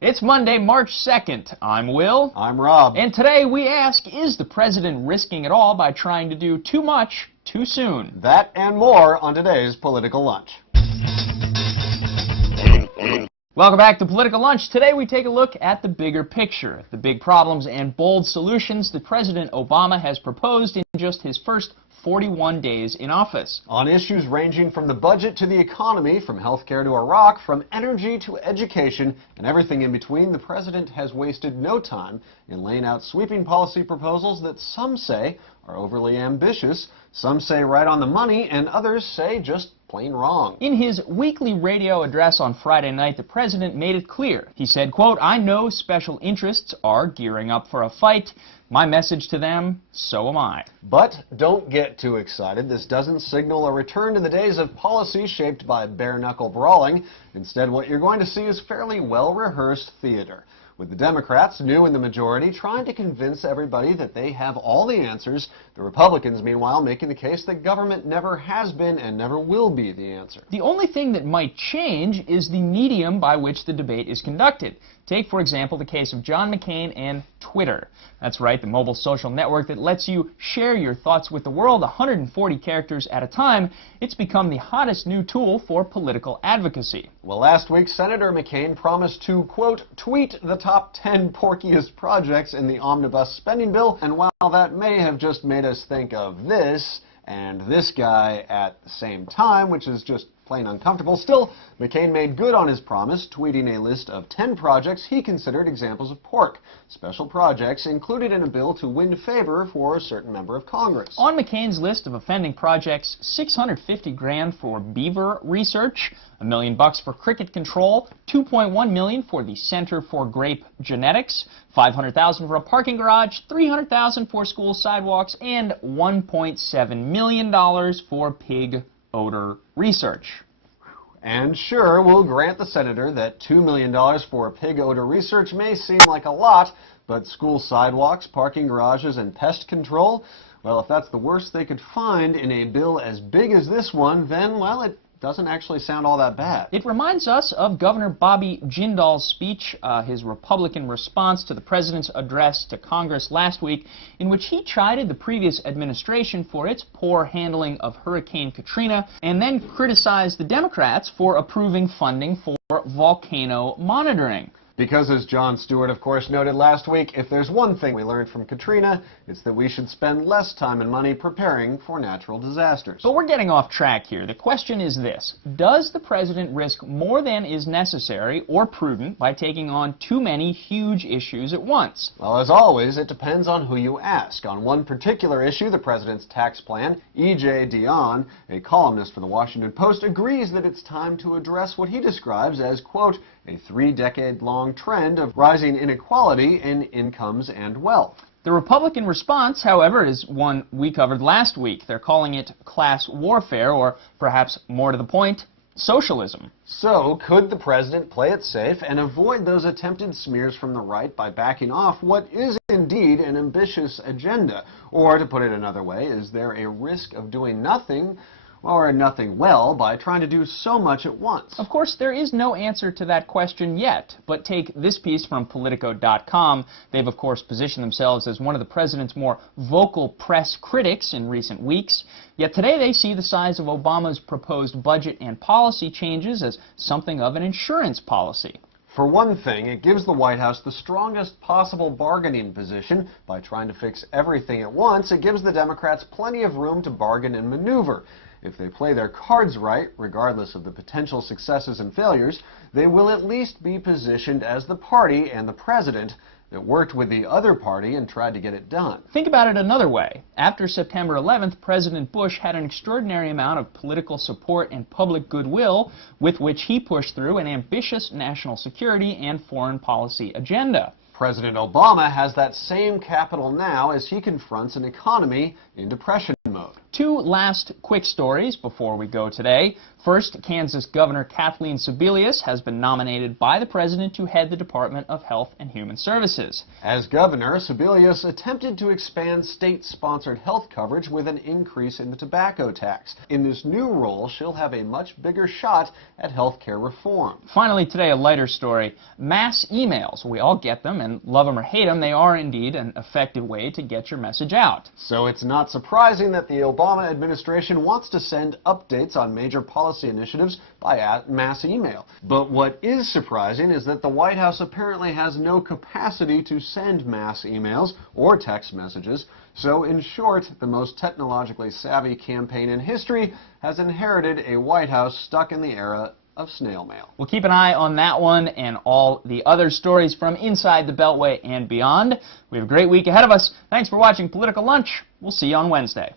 It's Monday, March 2nd. I'm Will. I'm Rob. And today we ask, is the president risking it all by trying to do too much, too soon? That and more on today's Political Lunch. Welcome back to Political Lunch. Today we take a look at the bigger picture, the big problems and bold solutions that President Obama has proposed in just his first 41 days in office. On issues ranging from the budget to the economy, from healthcare to Iraq, from energy to education, and everything in between, the president has wasted no time in laying out sweeping policy proposals that some say are overly ambitious, some say right on the money, and others say just plain wrong. In his weekly radio address on Friday night, the president made it clear. He said, quote, "I know special interests are gearing up for a fight. My message to them, so am I." But don't get too excited. This doesn't signal a return to the days of policy shaped by bare-knuckle brawling. Instead, what you're going to see is fairly well-rehearsed theater, with the Democrats, new in the majority, trying to convince everybody that they have all the answers. The Republicans, meanwhile, making the case that government never has been and never will be the answer. The only thing that might change is the medium by which the debate is conducted. Take, for example, the case of John McCain and Twitter. That's right, the mobile social network that lets you share your thoughts with the world 140 characters at a time. It's become the hottest new tool for political advocacy. Well, last week, Senator McCain promised to, quote, tweet the top 10 porkiest projects in the omnibus spending bill, and while that may have just made us think of this and this guy at the same time, which is just plain uncomfortable, still, McCain made good on his promise, tweeting a list of 10 projects he considered examples of pork, special projects included in a bill to win favor for a certain member of Congress. On McCain's list of offending projects, $650 grand for beaver research, $1 million for cricket control, $2.1 million for the Center for Grape Genetics, $500,000 for a parking garage, $300,000 for school sidewalks, and $1.7 million for pig odor research. And sure, we'll grant the senator that $2 million for pig odor research may seem like a lot, but school sidewalks, parking garages, and pest control, well, if that's the worst they could find in a bill as big as this one, then, well, it doesn't actually sound all that bad. It reminds us of Governor Bobby Jindal's speech, his Republican response to the president's address to Congress last week, in which he chided the previous administration for its poor handling of Hurricane Katrina, and then criticized the Democrats for approving funding for volcano monitoring. Because, as Jon Stewart, of course, noted last week, if there's one thing we learned from Katrina, it's that we should spend less time and money preparing for natural disasters. But we're getting off track here. The question is this: does the president risk more than is necessary or prudent by taking on too many huge issues at once? Well, as always, it depends on who you ask. On one particular issue, the president's tax plan, E.J. Dionne, a columnist for the Washington Post, agrees that it's time to address what he describes as, quote, a 3-decade-long trend of rising inequality in incomes and wealth. The Republican response, however, is one we covered last week. They're calling it class warfare, or perhaps more to the point, socialism. So, could the president play it safe and avoid those attempted smears from the right by backing off what is indeed an ambitious agenda? Or, to put it another way, is there a risk of doing nothing or nothing well by trying to do so much at once? Of course, there is no answer to that question yet, but take this piece from Politico.com. They've, of course, positioned themselves as one of the president's more vocal press critics in recent weeks. Yet today they see the size of Obama's proposed budget and policy changes as something of an insurance policy. For one thing, it gives the White House the strongest possible bargaining position. By trying to fix everything at once, it gives the Democrats plenty of room to bargain and maneuver. If they play their cards right, regardless of the potential successes and failures, they will at least be positioned as the party and the president that worked with the other party and tried to get it done. Think about it another way. After September 11th, President Bush had an extraordinary amount of political support and public goodwill with which he pushed through an ambitious national security and foreign policy agenda. President Obama has that same capital now as he confronts an economy in depression mode. Two last quick stories before we go today. First, Kansas Governor Kathleen Sebelius has been nominated by the president to head the Department of Health and Human Services. As governor, Sebelius attempted to expand state-sponsored health coverage with an increase in the tobacco tax. In this new role, she'll have a much bigger shot at health care reform. Finally, today, a lighter story. Mass emails. We all get them, and love them or hate them, they are indeed an effective way to get your message out. So it's not surprising that the Obama administration wants to send updates on major policy initiatives by mass email. But what is surprising is that the White House apparently has no capacity to send mass emails or text messages. So in short, the most technologically savvy campaign in history has inherited a White House stuck in the era of snail mail. We'll keep an eye on that one and all the other stories from inside the Beltway and beyond. We have a great week ahead of us. Thanks for watching Political Lunch. We'll see you on Wednesday.